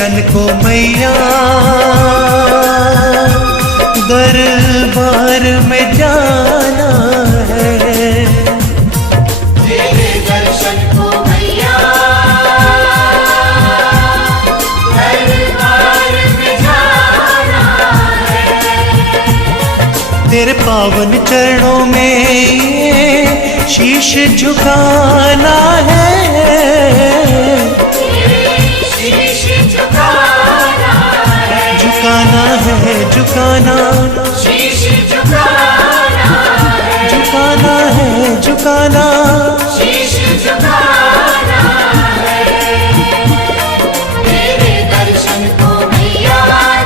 दर्शन को मैया दरबार में जाना है। तेरे दर्शन को मैया दरबार में जाना है। तेरे पावन चरणों में शीश झुकाना है। शीश झुकाना है, झुकाना है, झुकाना, शीश झुकाना है, झुकाना है, झुकाना, शीश झुकाना है। तेरे दर्शन को मैया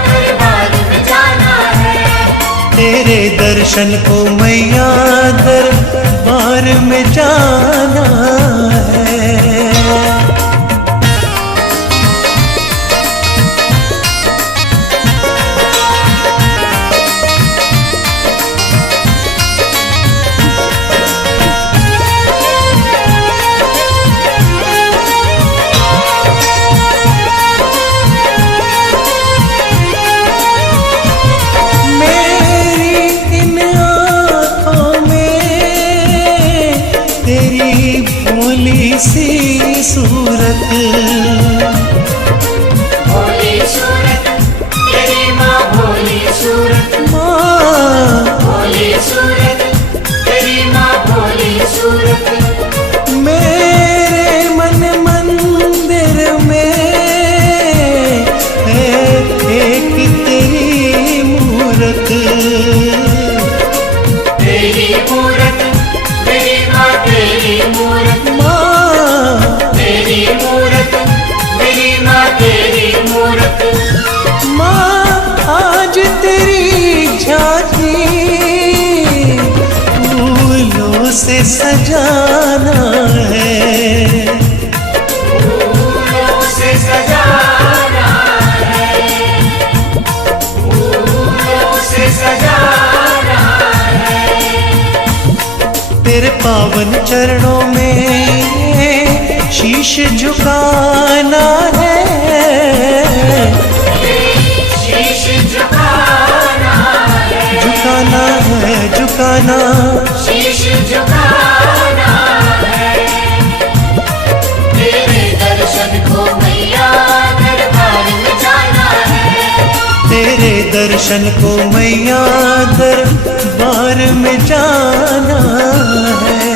दरबार में जाना है। तेरे दर्शन को मैया दरबार में जाना है। सी सूरत, भोली सूरत, तेरी माँ भोली सूरत, माँ भोली सूरत, तेरी माँ भोली सूरत। मेरे मन मंदिर में है एक तेरी मूरत। तेरी मूरत, मेरी माँ तेरी मूरत, तेरी मूरत, मेरी माँ तेरी मूरत। माँ आज तेरी झांकी फूलों से सजाना है। फूलों से सजाना है, फूलों से सजाना है। तेरे पावन चरणों में शीश झुकाना है। शीश झुकाना है, झुकाना है, झुकाना, शीश झुकाना है। तेरे दर्शन को मैया दरबार में जाना है। तेरे दर्शन को मैया दरबार में जाना है।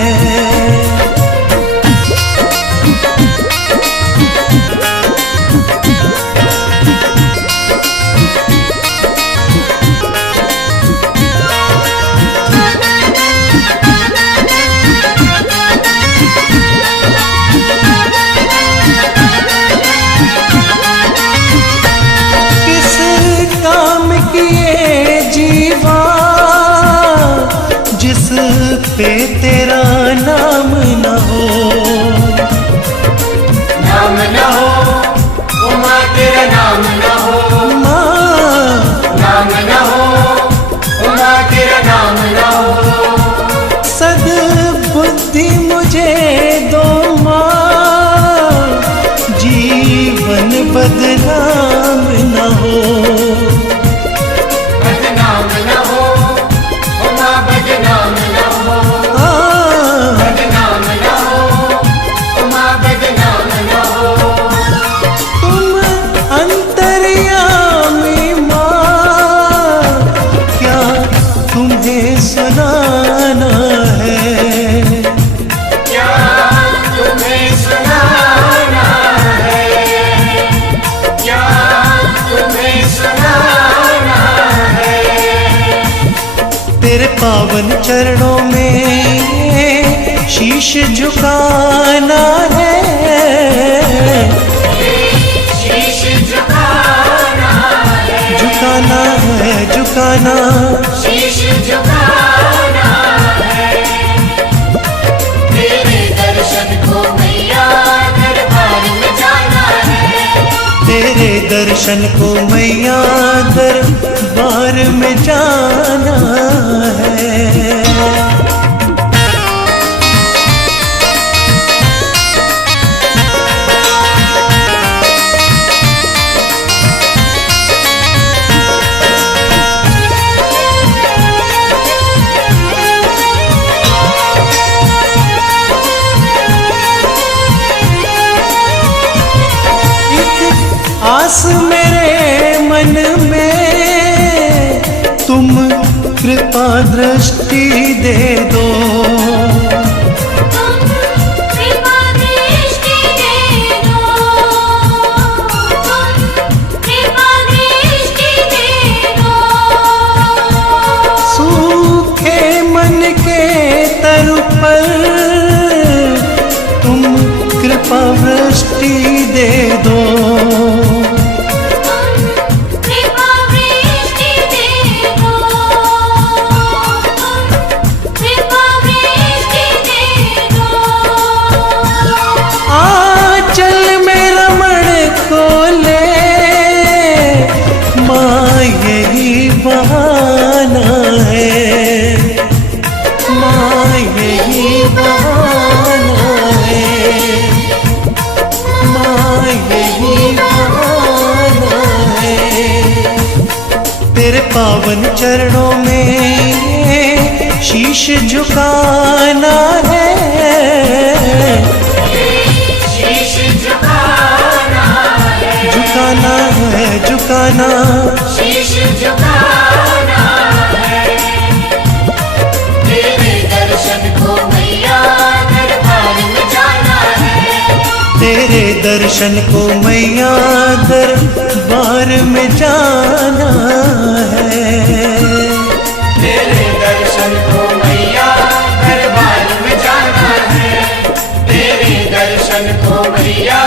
पे तेरा नाम न हो, नाम न हो माँ तेरा नाम न हो, माँ नाम न हो माँ तेरा नाम न हो। सद्बुद्धि मुझे दो माँ, जीवन बदनाम न हो। बदनाम न हो माँ, बदनाम न हो, बदनाम न हो माँ, बदनाम न हो। तुम अंतर्यामी माँ, क्या तुम्हें सुनाना है। क्या तुम्हें सुनाना है, क्या तुम्हें सुनाना है। तेरे पावन चरणों में शीश झुकाना है। शीश झुकाना है, झुकाना है, झुकाना, शीश झुकाना है। तेरे दर्शन को मैया दरबार में जाना है। तेरे दर्शन को मैया दरबार में जाना है। पास मेरे मन में तुम कृपा दृष्टि दे दो। तुम कृपा दृष्टि दे दो, तुम कृपा दृष्टि दे दो। सूखे मन के तर पर तुम कृपा वृष्टि दे दो। बहाना है माँ, यही बहाना है माँ, यही बहाना है। तेरे पावन चरणों में शीश झुकाना है, शीश झुकाना है, झुकाना है, झुकाना शीश झुकाना है। तेरे दर्शन को मैया दरबार में जाना है, तेरे दर्शन को मैया दरबार में जाना है। तेरे दर्शन को मैया दरबार में जाना है, तेरे दर्शन को मैया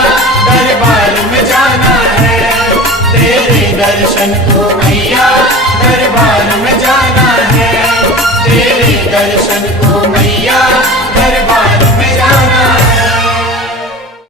दरबार में जाना है, तेरे दर्शन